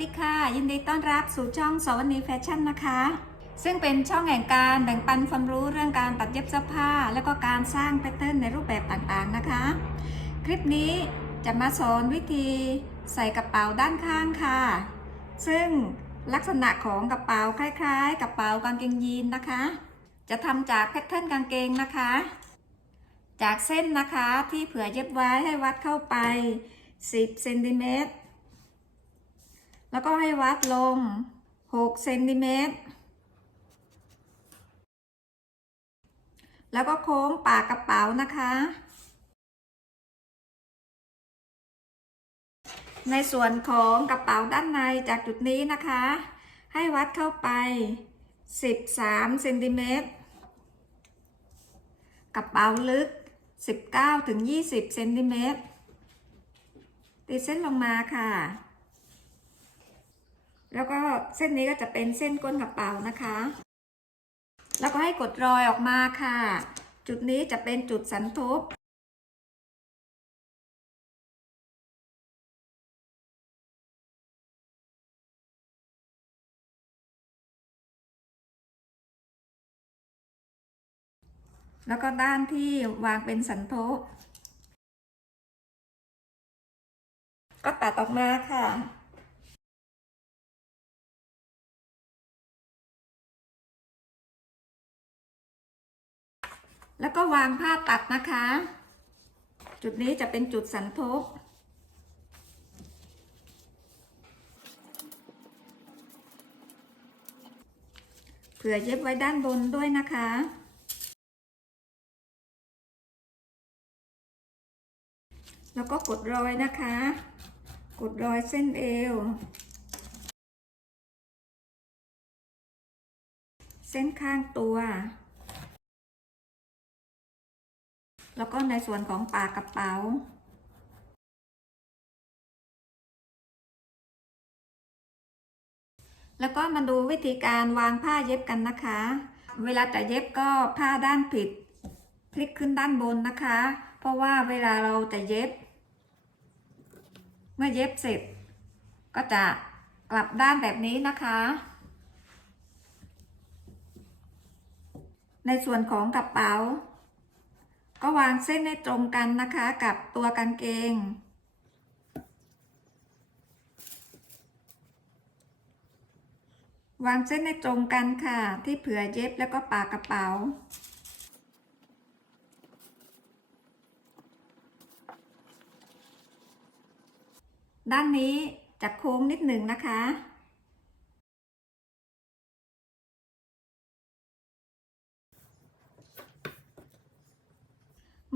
ยินดีต้อนรับสู่ช่องสวนีแฟชั่นนะคะ ซึ่งเป็นช่องแห่งการแบ่งปันความรู้เรื่องการตัดเย็บเสื้อผ้า และก็การสร้างแพทเทิร์นในรูปแบบต่างๆนะคะ คลิปนี้จะมาสอนวิธีใส่กระเป๋าด้านข้างค่ะ ซึ่งลักษณะของกระเป๋าคล้าย ๆ กระเป๋ากางเกงยีนนะคะ จะทำจากแพทเทิร์นกางเกงนะคะ จากเส้นนะคะที่เผื่อเย็บไว้ให้วัดเข้าไป 10เซนติเมตร แล้วก็ให้วัดลง6เซนติเมตร แล้วก็โค้งปากกระเป๋านะคะ ในส่วนของกระเป๋าด้านในจากจุดนี้นะคะ ให้วัดเข้าไป 13เซนติเมตร กระเป๋าลึก 19ถึง20เซนติเมตรตีเส้นลงมาค่ะ แล้วก็เส้นนี้ก็จะเป็นเส้นก้นกระเป๋านะคะ แล้วก็ให้กดรอยออกมาค่ะ จุดนี้จะเป็นจุดสันทบแล้วก็ด้านที่วางเป็นสันทบก็ตัดออกมาค่ะ แล้วก็วางผ้าตัดนะคะ จุดนี้จะเป็นจุดสันทบเผื่อเย็บไว้ด้านบนด้วยนะคะแล้วก็กดรอยนะคะ กดรอยเส้นเอว เส้นข้างตัว แล้วก็ในส่วนของปากกระเป๋า แล้วก็มาดูวิธีการวางผ้าเย็บกันนะคะ เวลาจะเย็บก็ผ้าด้านผิด พลิกขึ้นด้านบนนะคะ เพราะว่าเวลาเราจะเย็บ เมื่อเย็บเสร็จ ก็จะกลับด้านแบบนี้นะคะ ในส่วนของกระเป๋า ก็วางเส้นให้ตรงกันนะคะกับตัวกางเกง วางเส้นให้ตรงกันค่ะ ที่เผื่อเย็บแล้วก็ปากกระเป๋าด้านนี้จะโค้งนิดหนึ่งนะคะ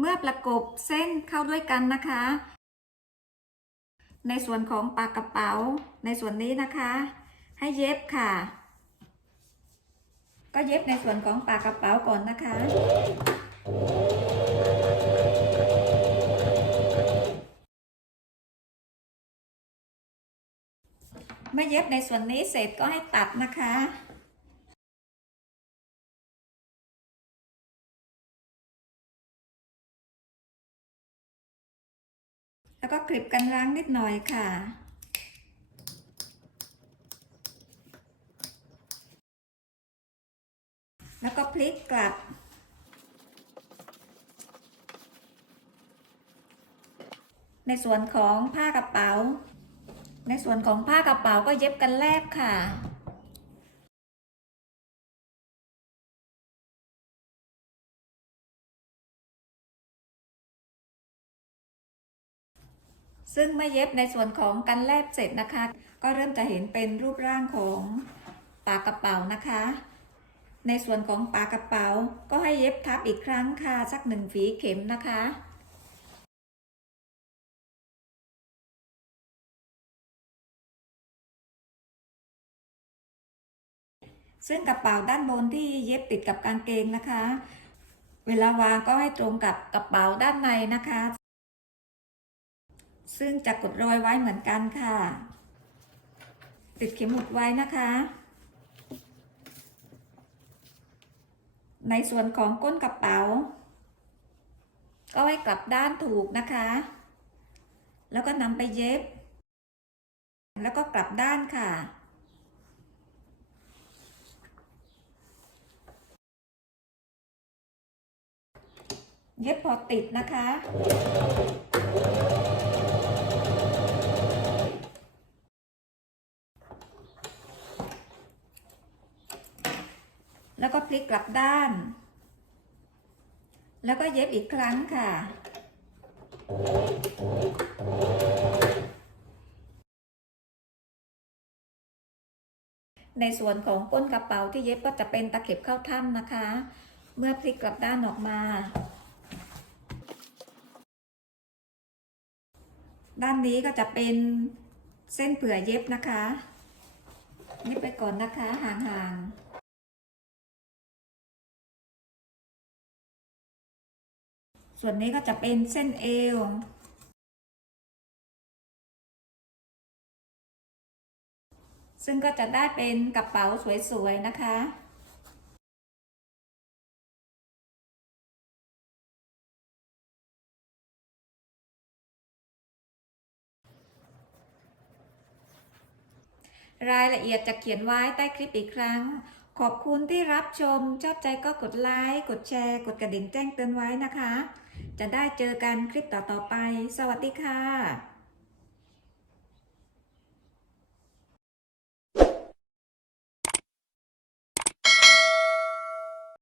เมื่อประกบเส้นเข้าด้วยกันนะคะ ในส่วนของปากกระเป๋า ในส่วนนี้นะคะ ให้เย็บค่ะ ก็เย็บในส่วนของปากกระเป๋าก่อนนะคะเมื่อเย็บในส่วนนี้เสร็จก็ให้ตัดนะคะ ก็คลิปกันล้างนิดหน่อยค่ะแล้วก็พลิกกลับ ในส่วนของผ้ากระเป๋า ในส่วนของผ้ากระเป๋าก็เย็บกันแลบค่ะ ซึ่งเมื่อเย็บในส่วนของกันแลบเสร็จนะคะ ก็เริ่มจะเห็นเป็นรูปร่างของปากกระเป๋านะคะ ในส่วนของปากกระเป๋า ก็ให้เย็บทับอีกครั้งค่ะสักหนึ่งฝีเข็มนะคะซึ่งกระเป๋าด้านบนที่เย็บติดกับกางเกงนะคะ เวลาวางก็ให้ตรงกับกระเป๋าด้านในนะคะ ซึ่งจะกดรอยไว้เหมือนกันค่ะ ติดเข็มหมุดไว้นะคะ ในส่วนของก้นกระเป๋า ก็ให้กลับด้านถูกนะคะ แล้วก็นำไปเย็บ แล้วก็กลับด้านค่ะเย็บพอติดนะคะ แล้วก็พลิกกลับด้าน แล้วก็เย็บอีกครั้งค่ะ ในส่วนของก้นกระเป๋าที่เย็บก็จะเป็นตะเข็บเข้าถ้ำนะคะ เมื่อพลิกกลับด้านออกมา ด้านนี้ก็จะเป็นเส้นเผื่อเย็บนะคะ เย็บไปก่อนนะคะห่างๆ ส่วนนี้ก็จะเป็นเส้นเอวซึ่งก็จะได้เป็นกระเป๋าสวยๆนะคะ รายละเอียดจะเขียนไว้ใต้คลิปอีกครั้ง ขอบคุณที่รับชม ชอบใจก็กดไลค์ กดแชร์ กดกระดิ่งแจ้งเตือนไว้นะคะ จะได้เจอกันคลิปต่อๆไป สวัสดีค่ะ